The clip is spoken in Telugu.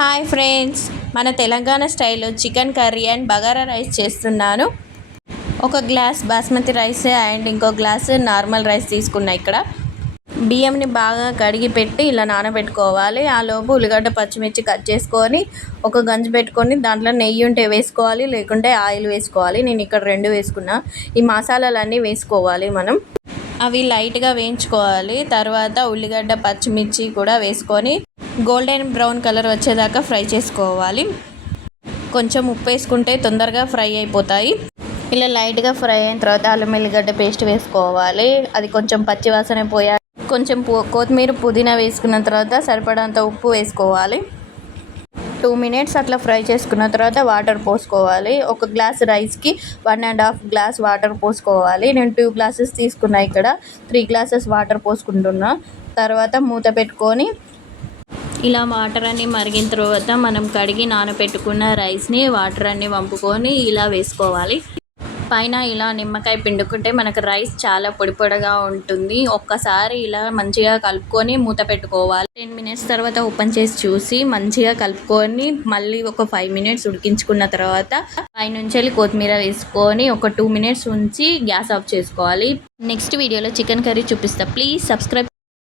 హాయ్ ఫ్రెండ్స్, మన తెలంగాణ స్టైల్లో chicken curry and bagara rice చేస్తున్నాను. ఒక గ్లాస్ బాస్మతి రైస్ అండ్ ఇంకో గ్లాస్ నార్మల్ రైస్ తీసుకున్నా. ఇక్కడ బియ్యంని బాగా కడిగి పెట్టి ఇలా నానబెట్టుకోవాలి. ఆ లోపు ఉల్లిగడ్డ పచ్చిమిర్చి కట్ చేసుకొని ఒక గంజి పెట్టుకొని దాంట్లో నెయ్యి ఉంటే వేసుకోవాలి, లేకుంటే ఆయిల్ వేసుకోవాలి. నేను ఇక్కడ 2 వేసుకున్నా. ఈ మసాలాలన్నీ వేసుకోవాలి. మనం అవి లైట్గా వేయించుకోవాలి. తర్వాత ఉల్లిగడ్డ పచ్చిమిర్చి కూడా వేసుకొని గోల్డెన్ బ్రౌన్ కలర్ వచ్చేదాకా ఫ్రై చేసుకోవాలి. కొంచెం ఉప్పు వేసుకుంటే తొందరగా ఫ్రై అయిపోతాయి. ఇలా లైట్గా ఫ్రై అయిన తర్వాత అల్లం ఎల్లిగడ్డ పేస్ట్ వేసుకోవాలి. అది కొంచెం పచ్చివాసన పోయాలి. కొంచెం కొత్తిమీర పుదీనా వేసుకున్న తర్వాత సరిపడంత ఉప్పు వేసుకోవాలి. 2 మినిట్స్ అట్లా ఫ్రై చేసుకున్న తర్వాత వాటర్ పోసుకోవాలి. ఒక గ్లాస్ రైస్కి 1.5 గ్లాస్ వాటర్ పోసుకోవాలి. నేను 2 గ్లాసెస్ తీసుకున్నా. ఇక్కడ 3 గ్లాసెస్ వాటర్ పోసుకుంటున్నా. తర్వాత మూత పెట్టుకొని ఇలా వాటర్ అన్నీ మరిగిన తర్వాత మనం కడిగి నానబెట్టుకున్న రైస్ని వాటర్ అన్నీ వంపుకొని ఇలా వేసుకోవాలి. పైన ఇలా నిమ్మకాయ పిండుకుంటే మనకు రైస్ చాలా పొడి పొడిగా ఉంటుంది. ఒక్కసారి ఇలా మంచిగా కలుపుకొని మూత పెట్టుకోవాలి. 10 మినిట్స్ తర్వాత ఓపెన్ చేసి చూసి మంచిగా కలుపుకొని మళ్ళీ ఒక 5 మినిట్స్ ఉడికించుకున్న తర్వాత పైనుంచి కొత్తిమీర వేసుకొని ఒక 2 మినిట్స్ ఉంచి గ్యాస్ ఆఫ్ చేసుకోవాలి. నెక్స్ట్ వీడియోలో చికెన్ కర్రీ చూపిస్తా. Please subscribe.